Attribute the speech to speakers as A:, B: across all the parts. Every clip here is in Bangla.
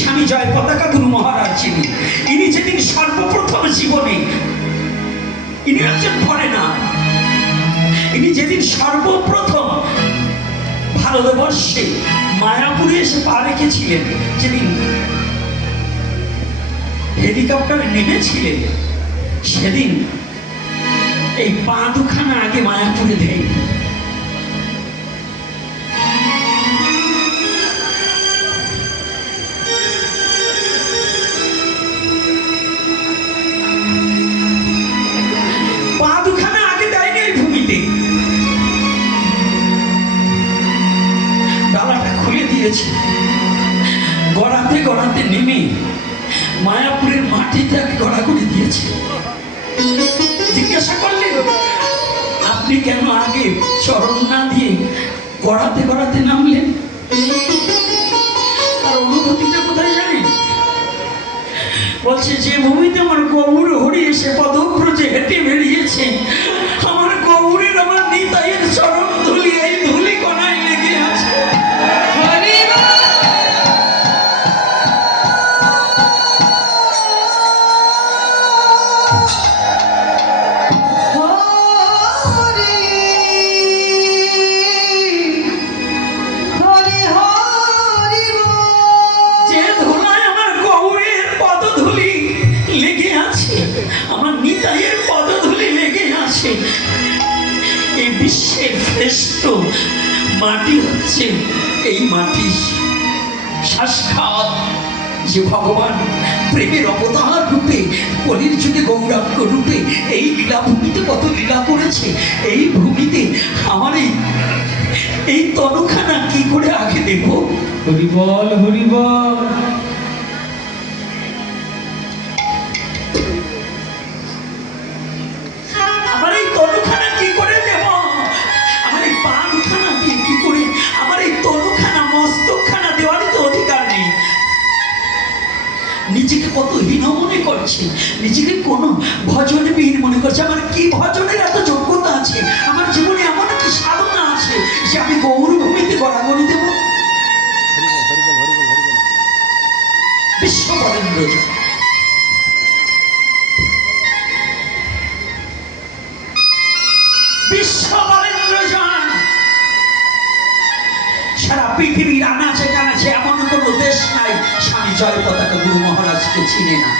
A: স্বামী জয় পতাকা গুরু মহারাজ যিনি, ইনি যেদিন সর্বপ্রথম জীবনে, ইনি একজন পড়ে না, ইনি যেদিন সর্বপ্রথম ভারতবর্ষে মায়াপুরে এসে পা রেখেছিলেন, যেদিন হেলিকপ্টারে নেমেছিলেন, সেদিন এই পা দুখানা আগে মায়াপুরে দেয়। খুলে গড়াতে গড়াতে নেমে মায়াপুরের মাটিতে আগে গড়া করে দিয়েছে। জিজ্ঞাসা করলেন, আপনি কেন আগে চরণ না দিয়ে গড়াতে গড়াতে নামলেন? কোথায় জানেন? বলছে, যে ভূমিতে আমার গৌর হরি এসে পদব্রজে হেঁটে বেরিয়েছে আমার নিতাইয়ের পদধূলি লেগে আছে এই বিশ্বের শ্রেষ্ঠ মাটি হচ্ছে এই মাটি। সাক্ষাৎ যে ভগবান প্রেমের অবতার রূপে কলির যুগে গৌরাঙ্গ রূপে এই লীলা ভূমিতে কত লীলা করেছে, এই ভূমিতে আমার এই এই তনখানা কি করে আগে দেবো?
B: হরিবল হরিবল
A: নিজেকে কত হীন মনে করছে, নিজেকে কোন ভজনে বিহীন মনে করছে। আমার কি ভজনের এত যোগ্যতা আছে? আমার জীবনে এমন কি সাধনা আছে যে আমি গৌরভূমিতে গড়াগড়ি দেব? বিশ্ব পৃথিবীর আনাচে কানাচে এমন কোন দেশ নাই স্বামী জয় পতাকা গুরু মহারাজকে চিনে না।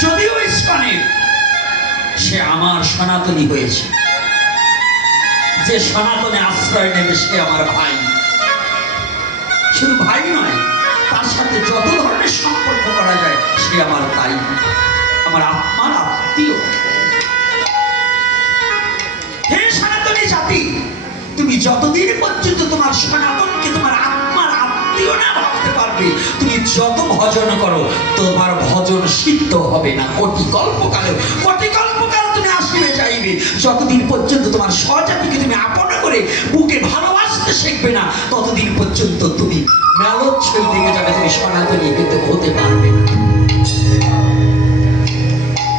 A: যদিও ইস্কনের, সে আমার সনাতনী হয়েছে। যে সনাতনে আশ্রয় নেবে সে আমার ভাই। শুধু ভাই নয়, তার সাথে যত ধরনের যতদিন পর্যন্ত তোমার সনাতনকে তোমার আত্মার আত্মীয় না ভাবতে পারবে, তুমি যত ভজন করো, তোমার ভজন সিদ্ধ হবে না। কোটি কল্পকালে কোটি কল্পকাল তুমি আসিবে যাইবে। যতদিন পর্যন্ত তোমার স্বজাতিকে তুমি আপন করে বুকে ভালোবাসতে শিখবে না, ততদিন পর্যন্ত তুমি মেলত ছবি থেকে যাবে, তুমি সনাতনী কিন্তু হতে পারবে না।